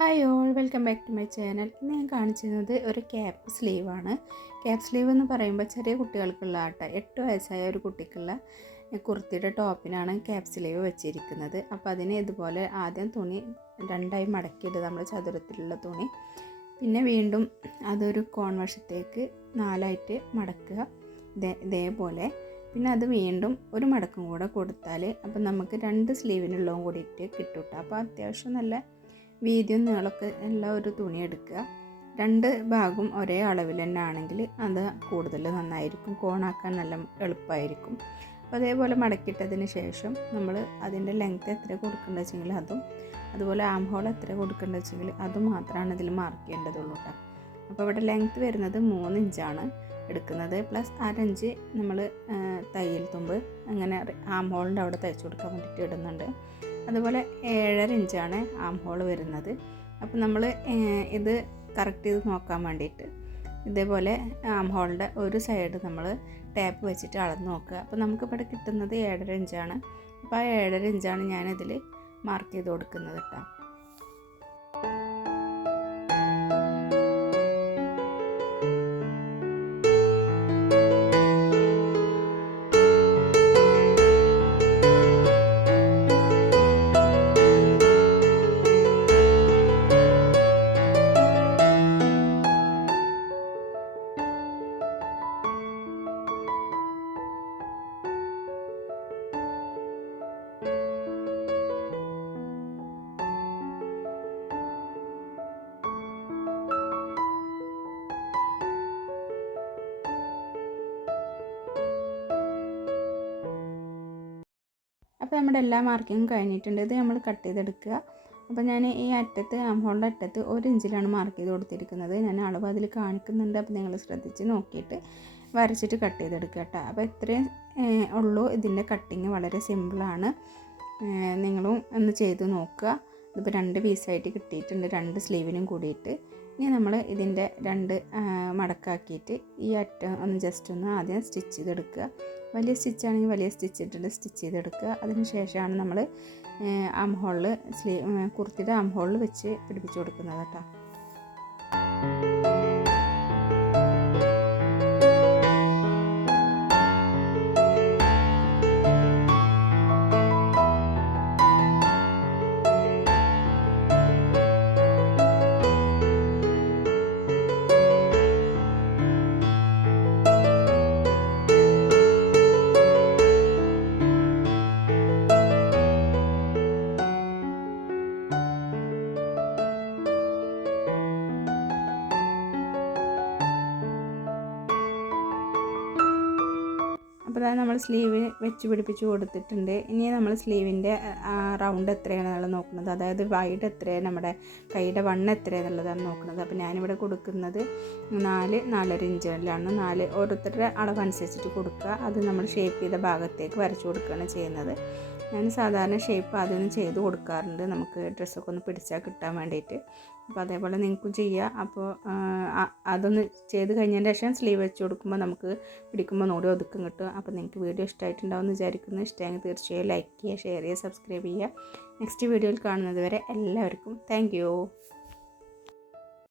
Hi all welcome back to my channel ഇന്ന് ഞാൻ കാണിച്ചിരുന്നത് ഒരു ക്യാപ്പ് സ്ലീവാണ് ക്യാപ്പ് സ്ലീവ് എന്ന് പറയുമ്പോൾ ചെറിയ കുട്ടികൾക്കുള്ള ആട്ട എട്ട് വയസ്സായ ഒരു കുട്ടിക്കുള്ള കുർത്തിയുടെ ടോപ്പിനാണ് ക്യാപ് സ്ലീവ് വെച്ചിരിക്കുന്നത്. അപ്പോൾ അതിന് ഇതുപോലെ ആദ്യം തുണി രണ്ടായി മടക്കിയിട്ട് നമ്മൾ ചതുരത്തിലുള്ള തുണി. പിന്നെ വീണ്ടും അതൊരു കോൺ വശത്തേക്ക് നാലായിട്ട് മടക്കുക. ഇതേ ഇതേപോലെ. പിന്നെ അത് വീണ്ടും ഒരു മടക്കും കൂടെ കൊടുത്താൽ അപ്പം നമുക്ക് രണ്ട് സ്ലീവിനുള്ളതും കൂടിയിട്ട് കിട്ടും കേട്ടോ അപ്പോൾ അത്യാവശ്യം നല്ല വീതിയും നീളമൊക്കെ ഉള്ള ഒരു തുണി എടുക്കുക. രണ്ട് ഭാഗവും ഒരേ അളവിൽ തന്നെ ആണെങ്കിൽ അത് കൂടുതൽ നന്നായിരിക്കും. കോണാക്കാൻ നല്ല എളുപ്പമായിരിക്കും. അപ്പോൾ അതേപോലെ മടക്കിയിട്ടതിന് ശേഷം നമ്മൾ അതിന്റെ ലെങ്ത്ത് എത്ര കൊടുക്കേണ്ടത് വെച്ചെങ്കിൽ അതും അതുപോലെ ആം ഹോൾ എത്ര കൊടുക്കേണ്ടത് വെച്ചെങ്കിൽ അതും മാത്രമാണ് ഇതിൽ മാർക്ക് ചെയ്യേണ്ടതുള്ളൂ കേട്ടോ അപ്പോൾ ഇവിടെ ലെങ്ത്ത് വരുന്നത് മൂന്ന് ഇഞ്ചാണ് എടുക്കുന്നത്. പ്ലസ് അരഞ്ച് നമ്മൾ തയ്യൽ തുമ്പ് അങ്ങനെ ആം ഹോളിന്റെ അവിടെ തയ്ച്ചു കൊടുക്കാൻ വേണ്ടിയിട്ട് ഇടുന്നുണ്ട്. അതുപോലെ ഏഴര ഇഞ്ചാണ് ആം ഹോൾ വരുന്നത്. അപ്പോൾ നമ്മൾ ഇത് കറക്റ്റ് ചെയ്ത് നോക്കാൻ വേണ്ടിയിട്ട് ഇതേപോലെ ആം ഹോളിന്റെ ഒരു സൈഡ് നമ്മൾ ടാപ്പ് വെച്ചിട്ട് അളന്ന് നോക്കുക. അപ്പോൾ നമുക്കിവിടെ കിട്ടുന്നത് ഏഴര ഇഞ്ചാണ്. അപ്പോൾ ആ ഏഴര ഇഞ്ചാണ് ഞാനിതിൽ മാർക്ക് ചെയ്ത് കൊടുക്കുന്നത് കേട്ടോ അപ്പോൾ നമ്മുടെ എല്ലാ മാർക്കിങ്ങും കഴിഞ്ഞിട്ടുണ്ട്. ഇത് നമ്മൾ കട്ട് ചെയ്തെടുക്കുക. അപ്പോൾ ഞാൻ ഈ അറ്റത്ത് ആംഹോളിന്റെ അറ്റത്ത് ഒരു ഇഞ്ചിലാണ് മാർക്ക് ചെയ്ത് കൊടുത്തിരിക്കുന്നത്. ഞാൻ അളവ് അതിൽ കാണിക്കുന്നുണ്ട്. അപ്പോൾ നിങ്ങൾ ശ്രദ്ധിച്ച് നോക്കിയിട്ട് വരച്ചിട്ട് കട്ട് ചെയ്തെടുക്കുക കേട്ടോ. അപ്പോൾ ഇത്രയും ഉള്ളൂ. ഇതിന്റെ കട്ടിങ് വളരെ സിമ്പിളാണ് നിങ്ങളും ഒന്ന് ചെയ്ത് നോക്കുക. ഇതിപ്പോൾ രണ്ട് പീസായിട്ട് കിട്ടിയിട്ടുണ്ട്. രണ്ട് സ്ലീവിനും കൂടിയിട്ട്. ഇനി നമ്മൾ ഇതിന്റെ രണ്ട് മടക്കാക്കിയിട്ട് ഈ അറ്റം ഒന്ന് ജസ്റ്റ് ഒന്ന് ആദ്യം സ്റ്റിച്ച് ചെയ്തെടുക്കുക. വലിയ സ്റ്റിച്ചാണെങ്കിൽ വലിയ സ്റ്റിച്ച് ഇട്ടിട്ട് സ്റ്റിച്ച് ചെയ്തെടുക്കുക. അതിന് ശേഷമാണ് നമ്മൾ ആം ഹോളിൽ സ്ലീവ് കുർത്തിയുടെ ആം വെച്ച് പിടിപ്പിച്ച് കൊടുക്കുന്നത് കേട്ടോ. അപ്പോൾ അതായത് നമ്മൾ സ്ലീവ് വെച്ച് പിടിപ്പിച്ച് കൊടുത്തിട്ടുണ്ട്. ഇനി നമ്മൾ സ്ലീവിന്റെ റൗണ്ട് എത്രയാണെന്നുള്ളത് നോക്കുന്നത്? അതായത് വൈഡ് എത്രയാണ് നമ്മുടെ കൈയുടെ വണ്ണം എത്രയാണെന്നുള്ളതാണ് നോക്കുന്നത്. അപ്പോൾ ഞാനിവിടെ കൊടുക്കുന്നത് നാല് നാലര ഇഞ്ചിലാണ് നാല് ഓരോരുത്തരുടെ അളവനുസരിച്ചിട്ട് കൊടുക്കുക. അത് നമ്മൾ ഷേപ്പ് ചെയ്ത ഭാഗത്തേക്ക് വരച്ചു കൊടുക്കുകയാണ് ചെയ്യുന്നത്. ഞാൻ സാധാരണ ഷേപ്പ് ആദ്യം ചെയ്ത് കൊടുക്കാറുണ്ട്. നമുക്ക് ഡ്രസ്സൊക്കെ ഒന്ന് പിടിച്ചാൽ കിട്ടാൻ വേണ്ടിയിട്ട് അപ്പോൾ അതേപോലെ നിങ്ങൾക്കും ചെയ്യാം. അപ്പോൾ അതൊന്ന് ചെയ്ത് കഴിഞ്ഞതിന് ശേഷം സ്ലീവ് വെച്ച് കൊടുക്കുമ്പോൾ നമുക്ക് പിടിക്കുമ്പോൾ നോടി ഒതുക്കം കിട്ടും. അപ്പോൾ നിങ്ങൾക്ക് വീഡിയോ ഇഷ്ടമായിട്ടുണ്ടാവും വിചാരിക്കുന്നു. ഇഷ്ടമെങ്കിൽ തീർച്ചയായും ലൈക്ക് ചെയ്യുക ഷെയർ ചെയ്യുക സബ്സ്ക്രൈബ് ചെയ്യുക. നെക്സ്റ്റ് വീഡിയോയിൽ കാണുന്നത് വരെ എല്ലാവർക്കും താങ്ക്